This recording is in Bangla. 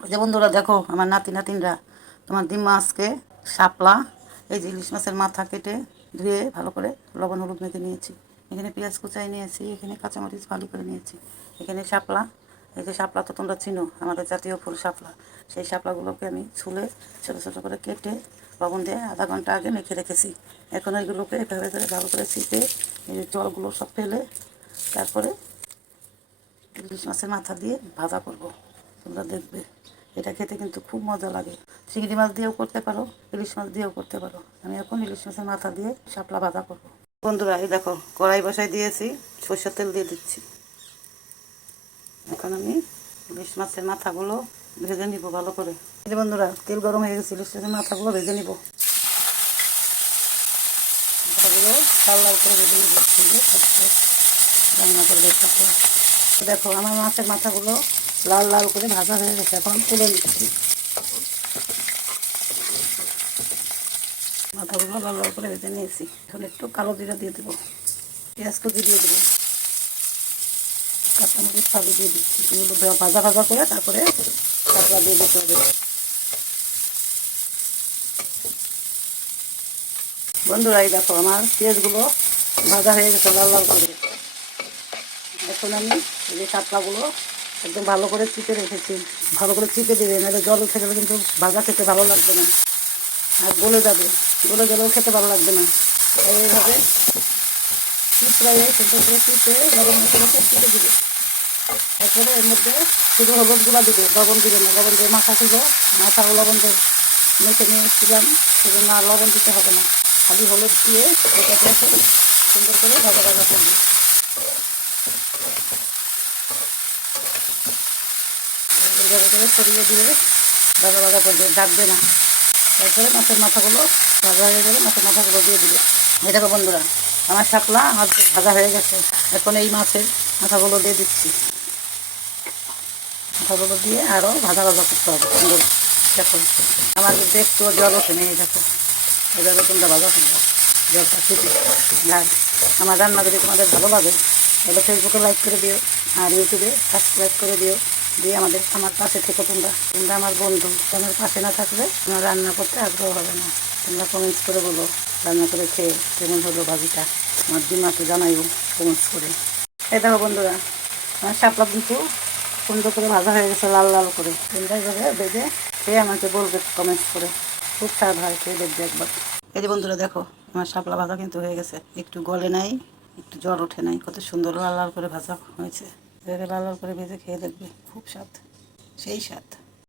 যে বন্ধুরা, দেখো, আমার নাতি নাতিনরা, তোমার ডিম্মা আজকে শাপলা, এই যে ইলিশ মাছের মাথা কেটে ধুয়ে ভালো করে লবণ হলুদ মেখে নিয়েছি। এখানে পেঁয়াজ কুচাই নিয়েছি, এখানে কাঁচামরিচ ভালো করে নিয়েছি। এখানে শাপলা, এই যে শাপলা তো তোমরা চিনো, আমাদের জাতীয় ফুল শাপলা। সেই শাপলাগুলোকে আমি ছুলে ছোটো ছোটো করে কেটে লবণ দিয়ে আধা ঘণ্টা আগে মেখে রেখেছি। এখন এগুলোকে এভাবে করে ভালো করে ছিপে এই যে জলগুলো সব ফেলে তারপরে ইলিশ মাছের মাথা দিয়ে ভাজা করব। তোমরা দেখবে। এটা খেতে কিন্তু খুব মজা লাগে। চিংড়ি মাছ দিয়েও করতে পারো, ইলিশ মাছ দিয়েও করতে পারো। আমি এখন ইলিশ মাছের মাথা দিয়ে শাপলা ভাজা করব। বন্ধুরা, এই দেখো, কড়াই বসাই দিয়েছি, সরষের তেল দিয়ে দিচ্ছি। এখন আমি ইলিশ মাছের মাথাগুলো ভেজে নিব ভালো করে। বন্ধুরা, তেল গরম হয়ে গেছে, ইলিশ মাছের মাথাগুলো ভেজে নিব। মাথাগুলো ভেজে দেখো, আমার মাছের মাথাগুলো লাল লাল করে ভাজা হয়ে গেছে, এখন তুলে নিচ্ছি। মাথাগুলো লাল লাল করে ভেজে নিয়েছি। এখন একটু কালো জিরা দিয়ে দেবো। পেঁয়াজ কুচি দিয়ে দেবো। কাঁচামরিচ ফালি দিয়ে দিচ্ছি। এগুলো ভাজা ভাজা করে তারপরে কাঁচা দিয়ে দিতে হবে। বন্ধুরা, এই দেখো আমার পেঁয়াজগুলো ভাজা হয়ে গেছে লাল লাল করে। এখন আমি এই যে শাপলাগুলো একদম ভালো করে চিপে রেখেছি। ভালো করে চিপে দেবে, নাহলে জল গেলে কিন্তু ভাজা খেতে ভালো লাগবে না। আর গলে যাবে, গলে গেলেও খেতে ভালো লাগবে না। এইভাবে চিপড়াইয়ে সুন্দর করে চিপে লবণ মশলাকে চিপে দিবে। তারপরে এর মধ্যে শুধু হলুদ গুঁড়া দিবে, লবণ দিবে না, লবণ দিয়ে মাথা ছিল মাথা ও লবণ দিয়ে মেখে নিয়েছিলাম, সেজন্য আর লবণ দিতে হবে না। খালি হলুদ দিয়ে এটাকে সুন্দর করে ভাজা ভাজা করবে। এইভাবে করে সরিয়ে দিয়ে ভাজা ভাজা করবে ডাকবে না। তারপরে মাছের মাথাগুলো ভাজা হয়ে গেলে মাছের মাথাগুলো দিয়ে দিবে। এই দেখো বন্ধুরা, আমার শাপলা আমার ভাজা হয়ে গেছে। এখন এই মাছের মাথাগুলো দিয়ে দিচ্ছি। মাথাগুলো দিয়ে আরও ভাজা ভাজা করতে হবে সুন্দর দেখো। আমার কিন্তু একটু জল ওঠে নেই, দেখো। এভাবে তোমরা ভাজা করব, জলটা শিখে আর আমার রান্না যদি তোমাদের ভালো লাগে, তাহলে ফেসবুকে লাইক করে দিও, আর ইউটিউবে সাবস্ক্রাইব করে দিও। দিয়ে আমাদের আমার পাশে থেকো তোমরা। তোমরা আমার বন্ধু। তোমার পাশে না থাকলে আমার রান্না করতে আগ্রহ হবে না। তোমরা কমেন্টস করে বলো, রান্না করে খেয়ে কেমন হলো ভাবিটা আমার ডিমাকে জানাইও কমেন্টস করে। এই দেখো বন্ধুরা, আমার শাপলা কিন্তু সুন্দর করে ভাজা হয়ে গেছে, লাল লাল করে। তোমরা এইভাবে ভেজে খেয়ে আমাকে বলবে কমেন্টস করে। খুব স্বাদ হয় খেয়ে দেখবে একবার। এই যে বন্ধুরা, দেখো, আমার শাপলা ভাজা কিন্তু হয়ে গেছে। একটু গলে নাই, একটু জল ওঠে নাই। কত সুন্দর লাল লাল করে ভাজা হয়েছে। এভাবে লাল লাল করে ভেজে খেয়ে দেখবে। খুব স্বাদ সেই স্বাদ।